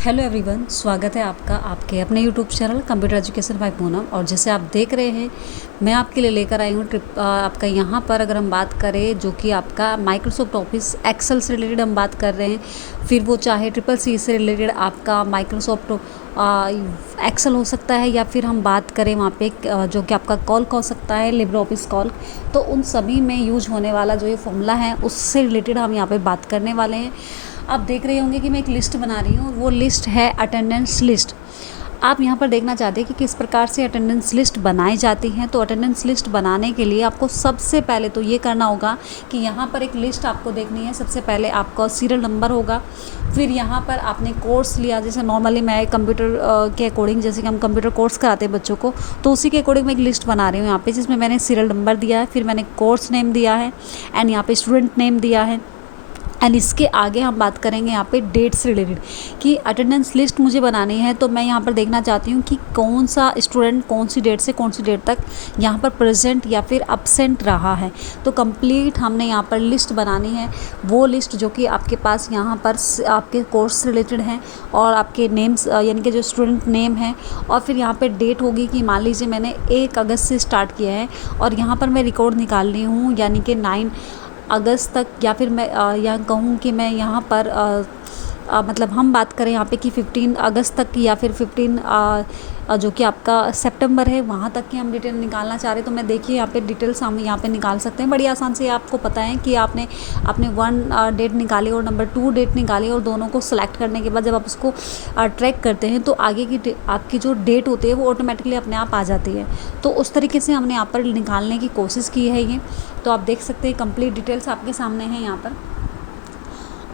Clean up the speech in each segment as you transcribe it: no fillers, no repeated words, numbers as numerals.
Hello everyone, स्वागत है आपका आपके अपने YouTube channel computer education by Poonam. और जैसे आप देख रहे हैं, मैं आपके लिए लेकर आई हूँ आपका यहाँ पर अगर हम बात करें जो कि आपका माइक्रोसॉफ्ट ऑफिस एक्सेल से रिलेटेड हम बात कर रहे हैं, फिर वो चाहे ट्रिपल सी से रिलेटेड आपका माइक्रोसॉफ्ट एक्सेल हो सकता है, या फिर हम बात करें वहाँ पे जो कि आपका कॉल हो सकता है लिब्रे ऑफिस कॉल। तो उन सभी में यूज होने वाला जो ये फॉर्मूला है उससे रिलेटेड हम यहाँ पे बात करने वाले हैं। आप देख रहे होंगे कि मैं एक लिस्ट बना रही हूँ, वो लिस्ट है अटेंडेंस लिस्ट। आप यहाँ पर देखना चाहते हैं कि किस प्रकार से अटेंडेंस लिस्ट बनाई जाती हैं। तो अटेंडेंस लिस्ट बनाने के लिए आपको सबसे पहले तो ये करना होगा कि यहाँ पर एक लिस्ट आपको देखनी है। सबसे पहले आपका सीरियल नंबर होगा, फिर यहाँ पर आपने कोर्स लिया, जैसे नॉर्मली मैं कंप्यूटर के अकॉर्डिंग, जैसे कि हम कंप्यूटर कोर्स कराते हैं बच्चों को, तो उसी के अकॉर्डिंग मैं एक लिस्ट बना रही हूँ यहाँ पे, जिसमें मैंने सीरियल नंबर दिया है, फिर मैंने कोर्स नेम दिया है एंड यहाँ पे स्टूडेंट नेम दिया है। एंड इसके आगे हम बात करेंगे यहाँ पे डेट से रिलेटेड कि अटेंडेंस लिस्ट मुझे बनानी है। तो मैं यहाँ पर देखना चाहती हूँ कि कौन सा स्टूडेंट कौन सी डेट से कौन सी डेट तक यहाँ पर प्रेजेंट या फिर अब्सेंट रहा है। तो कंप्लीट हमने यहाँ पर लिस्ट बनानी है, वो लिस्ट जो कि आपके पास यहाँ पर आपके कोर्स से रिलेटेड है और आपके नेम्स यानी कि जो स्टूडेंट नेम है, और फिर यहाँ पर डेट होगी कि मान लीजिए मैंने 1 अगस्त से स्टार्ट किया है और यहाँ पर मैं रिकॉर्ड निकाल रही हूँ यानी कि 9 अगस्त तक, या फिर मैं यहाँ कहूँ कि मैं यहाँ पर मतलब हम बात करें यहाँ पे कि 15 अगस्त तक की, या फिर 15 जो कि आपका सितंबर है वहाँ तक की हम डिटेल निकालना चाह रहे हैं। तो मैं देखिए यहाँ पे डिटेल्स हम यहाँ पे निकाल सकते हैं बड़ी आसान से। आपको पता है कि आपने 1 डेट निकाली और नंबर 2 डेट निकाली, और दोनों को सिलेक्ट करने के बाद जब आप उसको ट्रैक करते हैं तो आगे की आपकी जो डेट होती है वो ऑटोमेटिकली अपने आप आ जाती है। तो उस तरीके से हमने यहाँ पर निकालने की कोशिश की है ये। तो आप देख सकते हैं कंप्लीट डिटेल्स आपके सामने हैं यहाँ पर।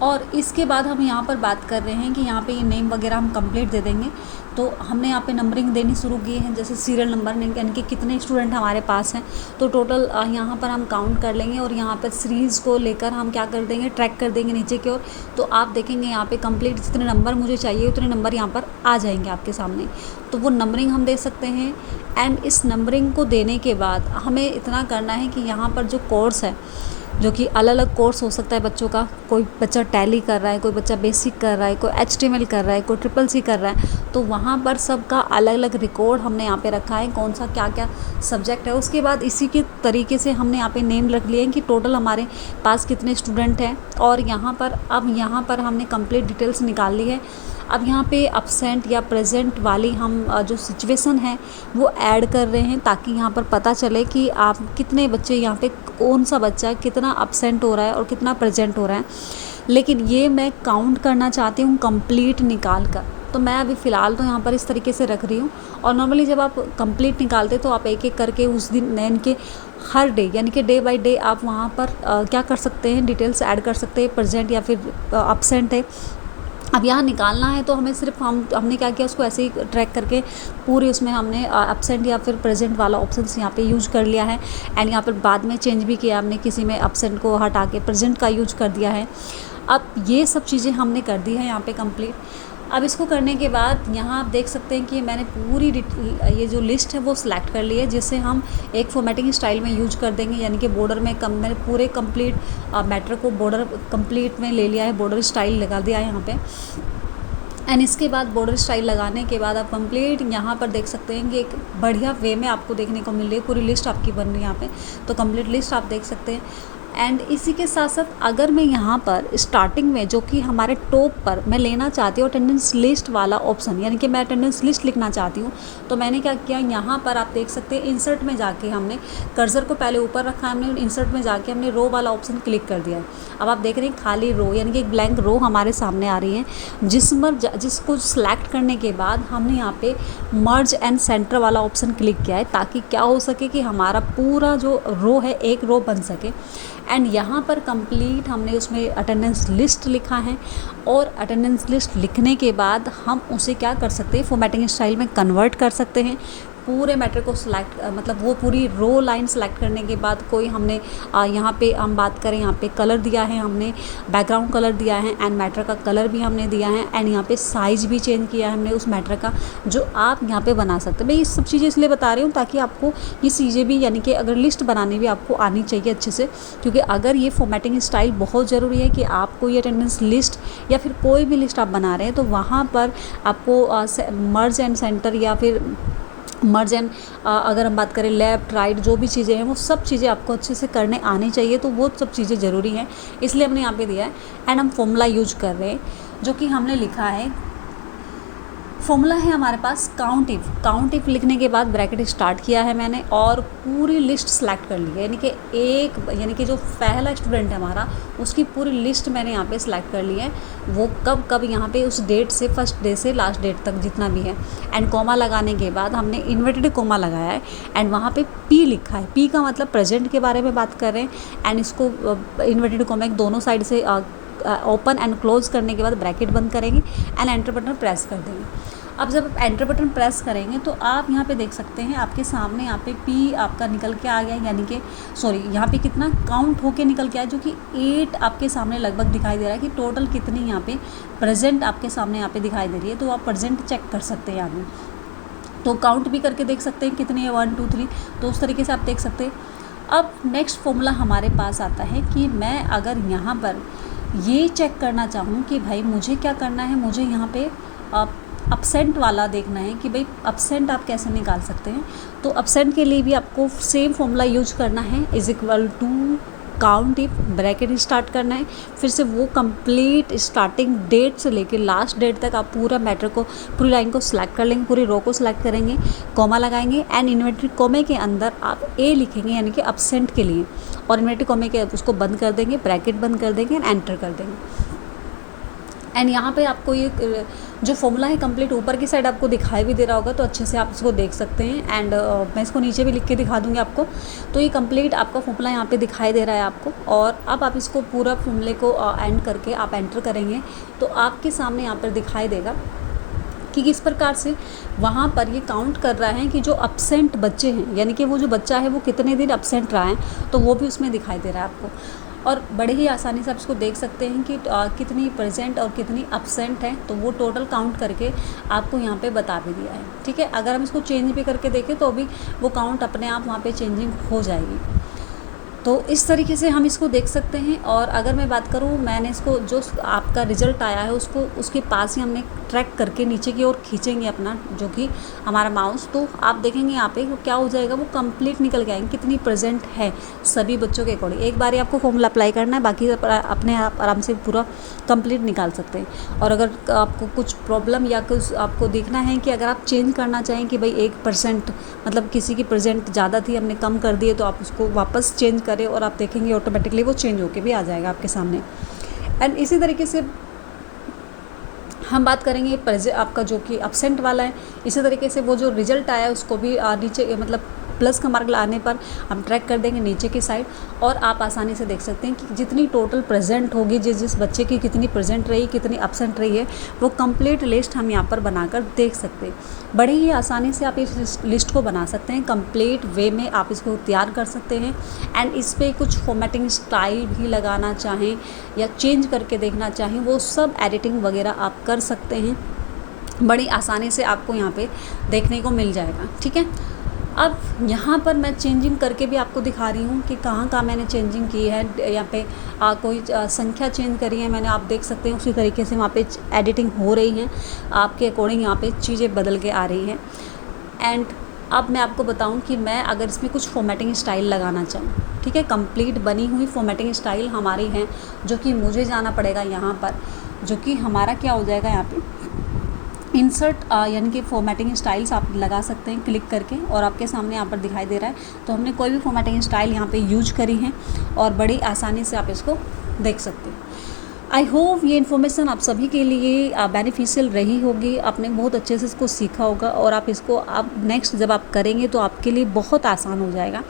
और इसके बाद हम यहाँ पर बात कर रहे हैं कि यहाँ पे ये नेम वगैरह हम कंप्लीट दे देंगे। तो हमने यहाँ पे नंबरिंग देनी शुरू की है, जैसे सीरियल नंबर यानी कि कितने स्टूडेंट हमारे पास हैं। तो टोटल यहाँ पर हम काउंट कर लेंगे और यहाँ पर सीरीज़ को लेकर हम क्या कर देंगे, ट्रैक कर देंगे नीचे की ओर। तो आप देखेंगे यहाँ पे कंप्लीट जितने नंबर मुझे चाहिए उतने नंबर यहाँ पर आ जाएंगे आपके सामने। तो वो नंबरिंग हम दे सकते हैं। एंड इस नंबरिंग को देने के बाद हमें इतना करना है कि यहाँ पर जो कोर्स है, जो कि अलग अलग कोर्स हो सकता है बच्चों का, कोई बच्चा टैली कर रहा है, कोई बच्चा बेसिक कर रहा है, कोई HTML कर रहा है, कोई ट्रिपल सी कर रहा है। तो वहाँ पर सबका अलग अलग रिकॉर्ड हमने यहाँ पे रखा है, कौन सा क्या क्या सब्जेक्ट है। उसके बाद इसी के तरीके से हमने यहाँ पे नेम रख लिए हैं कि टोटल हमारे पास कितने स्टूडेंट हैं। और यहाँ पर अब यहाँ पर हमने कंप्लीट डिटेल्स निकाल ली है। अब यहाँ पे अब्सेंट या प्रेजेंट वाली हम जो सिचुएशन है वो ऐड कर रहे हैं, ताकि यहाँ पर पता चले कि आप कितने बच्चे यहाँ पे, कौन सा बच्चा कितना अब्सेंट हो रहा है और कितना प्रेजेंट हो रहा है। लेकिन ये मैं काउंट करना चाहती हूँ कंप्लीट निकाल कर। तो मैं अभी फ़िलहाल तो यहाँ पर इस तरीके से रख रही हूँ। और नॉर्मली जब आप कंप्लीट निकालते तो आप एक एक करके उस दिन यानी कि हर डे यानी कि डे बाय डे आप वहाँ पर क्या कर सकते हैं, डिटेल्स ऐड कर सकते हैं, प्रेजेंट या फिर अब्सेंट है। अब यहाँ निकालना है तो हमें सिर्फ हमने क्या किया, उसको ऐसे ही ट्रैक करके पूरे उसमें हमने एब्सेंट या फिर प्रेजेंट वाला ऑप्शन यहाँ पे यूज कर लिया है। एंड यहाँ पर बाद में चेंज भी किया हमने, किसी में एब्सेंट को हटा के प्रेजेंट का यूज कर दिया है। अब ये सब चीज़ें हमने कर दी है यहाँ पे कंप्लीट। अब इसको करने के बाद यहाँ आप देख सकते हैं कि मैंने पूरी ये जो लिस्ट है वो सिलेक्ट कर ली है, जिससे हम एक फॉर्मेटिंग स्टाइल में यूज कर देंगे, यानी कि बॉर्डर में मैंने पूरे कंप्लीट मैटर को बॉर्डर कंप्लीट में ले लिया है, बॉर्डर स्टाइल लगा दिया है यहाँ पे। एंड इसके बाद बॉर्डर स्टाइल लगाने के बाद आप कंप्लीट यहाँ पर देख सकते हैं कि एक बढ़िया वे में आपको देखने को मिल रही है, पूरी लिस्ट आपकी बन रही है यहाँ पे। तो कंप्लीट लिस्ट आप देख सकते हैं। एंड इसी के साथ साथ अगर मैं यहाँ पर स्टार्टिंग में जो कि हमारे टॉप पर मैं लेना चाहती हूँ अटेंडेंस लिस्ट वाला ऑप्शन, यानी कि मैं अटेंडेंस लिस्ट लिखना चाहती हूँ, तो मैंने क्या किया, यहाँ पर आप देख सकते हैं इंसर्ट में जाके हमने कर्सर को पहले ऊपर रखा, हमने इंसर्ट में जाके हमने रो वाला ऑप्शन क्लिक कर दिया है। अब आप देख रहे हैं खाली रो यानी कि एक ब्लैंक रो हमारे सामने आ रही है, जिसको सिलेक्ट करने के बाद हमने यहाँ पे मर्ज एंड सेंटर वाला ऑप्शन क्लिक किया है, ताकि क्या हो सके कि हमारा पूरा जो रो है एक रो बन सके। एंड यहाँ पर कंप्लीट हमने उसमें अटेंडेंस लिस्ट लिखा है। और अटेंडेंस लिस्ट लिखने के बाद हम उसे क्या कर सकते हैं, फॉर्मेटिंग स्टाइल में कन्वर्ट कर सकते हैं। पूरे मैटर को सिलेक्ट मतलब वो पूरी रो लाइन सेलेक्ट करने के बाद कोई हमने यहाँ पे हम बात करें, यहाँ पे कलर दिया है हमने, बैकग्राउंड कलर दिया है एंड मैटर का कलर भी हमने दिया है एंड यहाँ पे साइज़ भी चेंज किया है हमने उस मैटर का, जो आप यहाँ पे बना सकते हैं। मैं ये सब चीज़ें इसलिए बता रही हूँ ताकि आपको ये चीज़ें भी, यानी कि अगर लिस्ट बनानी भी आपको आनी चाहिए अच्छे से, क्योंकि अगर ये फॉर्मेटिंग स्टाइल बहुत ज़रूरी है कि आप कोई अटेंडेंस लिस्ट या फिर कोई भी लिस्ट आप बना रहे हैं तो वहाँ पर आपको मर्ज एंड सेंटर या फिर मर्ज एंड अगर हम बात करें लेफ़्ट राइट जो भी चीज़ें हैं वो सब चीज़ें आपको अच्छे से करने आनी चाहिए। तो वो सब चीज़ें ज़रूरी हैं, इसलिए हमने यहाँ पे दिया है। एंड हम फॉर्मूला यूज कर रहे हैं जो कि हमने लिखा है, फॉर्मूला है हमारे पास काउंट इफ लिखने के बाद ब्रैकेट स्टार्ट किया है मैंने और पूरी लिस्ट सेलेक्ट कर ली है, यानी कि जो पहला स्टूडेंट है हमारा उसकी पूरी लिस्ट मैंने यहाँ पे सिलेक्ट कर ली है, वो कब कब यहाँ पे उस डेट से फर्स्ट डे से लास्ट डेट तक जितना भी है। एंड कोमा लगाने के बाद हमने इन्वर्टेड कोमा लगाया है एंड वहाँ पे पी लिखा है, पी का मतलब प्रेजेंट के बारे में बात कर रहे हैं। एंड इसको इन्वर्टेड कोमा दोनों साइड से ओपन एंड क्लोज करने के बाद ब्रैकेट बंद करेंगे एंड एंटर बटन प्रेस कर देंगे। अब जब आप एंटर बटन प्रेस करेंगे तो आप यहाँ पे देख सकते हैं आपके सामने यहाँ पे पी आपका निकल के आ गया, यानी कि यहाँ पे कितना काउंट होके निकल के आया, जो कि 8 आपके सामने लगभग दिखाई दे रहा है कि टोटल कितनी यहाँ पे प्रेजेंट आपके सामने यहाँ पे दिखाई दे रही है। तो आप प्रेजेंट चेक कर सकते हैं यहाँ पे, तो काउंट भी करके देख सकते हैं कितनी है 1 2 3, तो उस तरीके से आप देख सकते हैं। अब नेक्स्ट फॉर्मूला हमारे पास आता है कि मैं अगर यहाँ पर ये चेक करना चाहूँ कि भाई मुझे क्या करना है, मुझे यहाँ पे अपसेंट वाला देखना है कि भाई अपसेंट आप कैसे निकाल सकते हैं। तो अपसेंट के लिए भी आपको सेम फॉर्मूला यूज करना है, is equal to count if bracket start करना है, फिर से वो कंप्लीट स्टार्टिंग डेट से लेकर लास्ट डेट तक आप पूरा मैटर को, पूरी लाइन को सिलेक्ट कर लेंगे, पूरी रो को सिलेक्ट करेंगे, कॉमा लगाएंगे एंड इन्वर्टेड कॉमे के अंदर आप ए लिखेंगे यानी कि अपसेंट के लिए, और इन्वर्टेड कॉमे के उसको बंद कर देंगे, ब्रैकेट बंद कर देंगे एंड एंटर कर देंगे। एंड यहाँ पे आपको ये जो फॉर्मूला है कंप्लीट ऊपर की साइड आपको दिखाई भी दे रहा होगा, तो अच्छे से आप इसको देख सकते हैं। एंड मैं इसको नीचे भी लिख के दिखा दूँगी आपको। तो ये कंप्लीट आपका फॉर्मूला यहाँ पे दिखाई दे रहा है आपको, और अब आप इसको पूरा फॉर्मूले को एंड करके आप एंटर करेंगे तो आपके सामने यहाँ पर दिखाई देगा कि किस प्रकार से वहाँ पर ये काउंट कर रहा है कि जो अपसेंट बच्चे हैं, यानी कि वो जो बच्चा है वो कितने दिन अपसेंट रहा है, तो वो भी उसमें दिखाई दे रहा है आपको। और बड़े ही आसानी से आप इसको देख सकते हैं कि कितनी प्रेजेंट और कितनी अपसेंट है, तो वो टोटल काउंट करके आपको यहाँ पे बता भी दिया है। ठीक है, अगर हम इसको चेंज भी करके देखें तो भी वो काउंट अपने आप वहाँ पे चेंजिंग हो जाएगी। तो इस तरीके से हम इसको देख सकते हैं। और अगर मैं बात करूँ, मैंने इसको जो आपका रिज़ल्ट आया है उसको उसके पास ही हमने ट्रैक करके नीचे की ओर खींचेंगे अपना जो कि हमारा माउस, तो आप देखेंगे यहाँ पे क्या हो जाएगा, वो कंप्लीट निकल के आएंगे कितनी प्रेजेंट है सभी बच्चों के अकॉर्डिंग। एक बार ही आपको फॉर्मूला अप्लाई करना है, बाकी अपने आप आराम से पूरा कंप्लीट निकाल सकते हैं। और अगर आपको कुछ प्रॉब्लम या कुछ आपको देखना है कि अगर आप चेंज करना चाहें कि भाई 1% मतलब किसी की प्रेजेंट ज़्यादा थी हमने कम कर दिए, तो आप उसको वापस चेंज करें और आप देखेंगे ऑटोमेटिकली वो चेंज होके भी आ जाएगा आपके सामने। एंड इसी तरीके से हम बात करेंगे आपका जो कि अपसेंट वाला है, इसी तरीके से वो जो रिज़ल्ट आया उसको भी नीचे मतलब प्लस का मार्क लाने पर हम ट्रैक कर देंगे नीचे की साइड, और आप आसानी से देख सकते हैं कि जितनी टोटल प्रेजेंट होगी, जिस बच्चे की कितनी प्रेजेंट रही, कितनी अपसेंट रही है, वो कंप्लीट लिस्ट हम यहाँ पर बनाकर देख सकते हैं। बड़े ही आसानी से आप इस लिस्ट को बना सकते हैं, कंप्लीट वे में आप इसको तैयार कर सकते हैं। एंड इस पर कुछ फॉर्मेटिंग स्टाइल भी लगाना चाहें या चेंज करके देखना चाहें, वो सब एडिटिंग वगैरह आप कर सकते हैं, बड़ी आसानी से आपको यहाँ पे देखने को मिल जाएगा। ठीक है, अब यहाँ पर मैं चेंजिंग करके भी आपको दिखा रही हूँ कि कहाँ कहाँ मैंने चेंजिंग की है। यहाँ पे कोई संख्या चेंज करी है मैंने, आप देख सकते हैं उसी तरीके से वहाँ पे एडिटिंग हो रही है, आपके अकॉर्डिंग यहाँ पे चीज़ें बदल के आ रही हैं। एंड अब मैं आपको बताऊँ कि मैं अगर इसमें कुछ फॉर्मेटिंग स्टाइल लगाना चाहूँ, ठीक है, कंप्लीट बनी हुई फॉर्मेटिंग स्टाइल हमारी है, जो कि मुझे जाना पड़ेगा यहाँ पर, जो कि हमारा क्या हो जाएगा यहाँ पे इंसर्ट यानी कि फॉर्मेटिंग स्टाइल्स आप लगा सकते हैं क्लिक करके, और आपके सामने यहाँ पर दिखाई दे रहा है। तो हमने कोई भी फॉर्मेटिंग स्टाइल यहाँ पे यूज करी है और बड़ी आसानी से आप इसको देख सकते हैं। आई होप ये इन्फॉर्मेशन आप सभी के लिए बेनिफिशियल रही होगी। आपने बहुत अच्छे से इसको सीखा होगा और आप इसको आप नेक्स्ट जब आप करेंगे तो आपके लिए बहुत आसान हो जाएगा।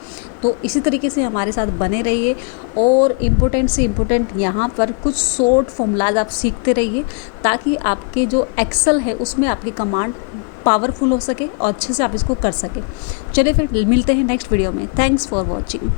तो इसी तरीके से हमारे साथ बने रहिए और इम्पोर्टेंट से इम्पोर्टेंट यहाँ पर कुछ शॉर्ट फॉर्मूलाज आप सीखते रहिए, ताकि आपके जो एक्सेल है उसमें आपकी कमांड पावरफुल हो सके और अच्छे से आप इसको कर सकें। चलिए फिर मिलते हैं नेक्स्ट वीडियो में। Thanks for watching.